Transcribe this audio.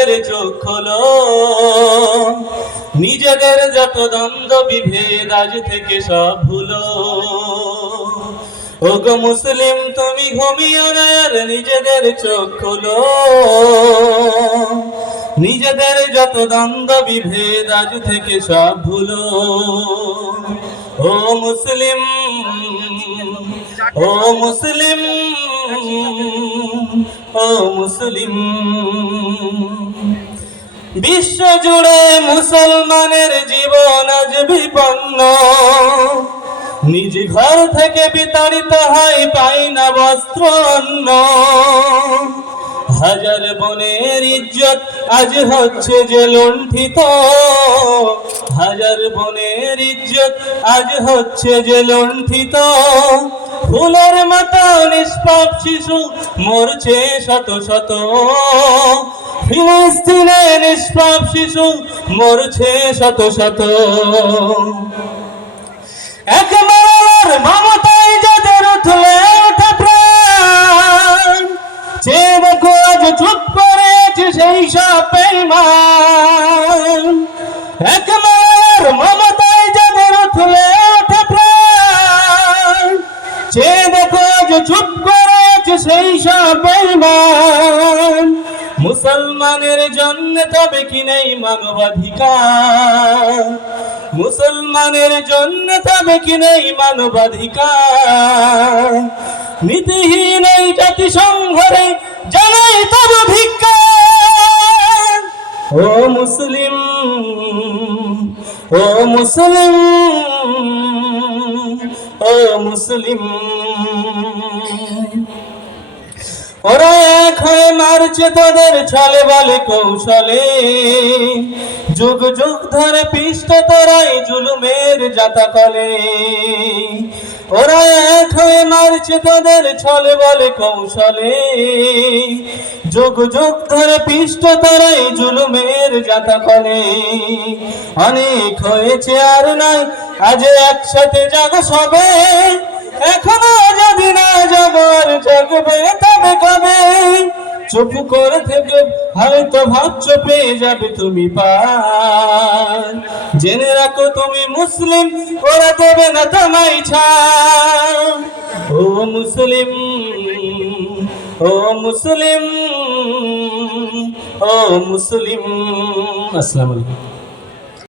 নিজেদের চোখ খোলো, নিজেদের যত দ্বন্দ্ব বিভেদ আজ থেকে সব ভুলো। ওগো মুসলিম তুমি ঘুমিও না আর নিজেদের চোখ খোলো, নিজেদের যত দ্বন্দ্ব বিভেদ আজ থেকে সব ভুলো। ও মুসলিম, ও মুসলিম, ও মুসলিম। বিশ্ব জুড়ে মুসলমানের জীবন আজ বিপন্ন, নিজ ঘর থেকে বিতাড়িত হয়, পাই না বস্ত্র অন্ন। হাজার বোনের ইজ্জত আজ হচ্ছে যে লুণ্ঠিত, হাজার বোনের ইজ্জত আজ হচ্ছে যে লুণ্ঠিত। ফুলের মতো নিষ্পাপ শিশু মরছে শত শত, ফিলিস্তিনে নিষ্পাপ শিশু মরছে শত শত। এক মায়ের মমতায় যাদের উঠলে ওঠে প্রাণ, চেয়ে দেখো আজ চুপ করে আছে সেই সব বেঈমান। এক মায়ের মমতায় যাদের উঠলে ওঠে প্রাণ, চেয়ে দেখো আজ চুপ করে আছে সেই সব বেঈমান। মুসলমানের জন্য তবে কি নেই মানবাধিকার, মুসলমানের জন্য তবে কি নেই মানবাধিকার। নীতিহীন এই জাতিসংঘরে জানাই তব ধিক্কার। ও মুসলিম, ও মুসলিম, ও মুসলিম। ওরা এক হয়ে মারছে তোদের ছলে বলে কৌশলে, যুগ যুগ ধরে পিষ্ট তোরাই জুলুমের জাতা কলে। ওরা এক হয়ে মারছে তোদের ছলে বলে কৌশলে, যুগ যুগ ধরে পিষ্ট তোরাই জুলুমের জাতা কলে। অনেক হয়েছে আর নাই, আজ একসাথে জাগ সবে, এখনো যদি না যাবার জাগবে তবে কবে। চুপ করে থেকে হয়তো ভাবছো পেয়ে যাবে তুমি পার, জেনে রাখো তুমি মুসলিম ওরা দেবে না তোমায় ছাড়। ও মুসলিম, ও মুসলিম, ও মুসলিম। আসসালামু আলাইকুম।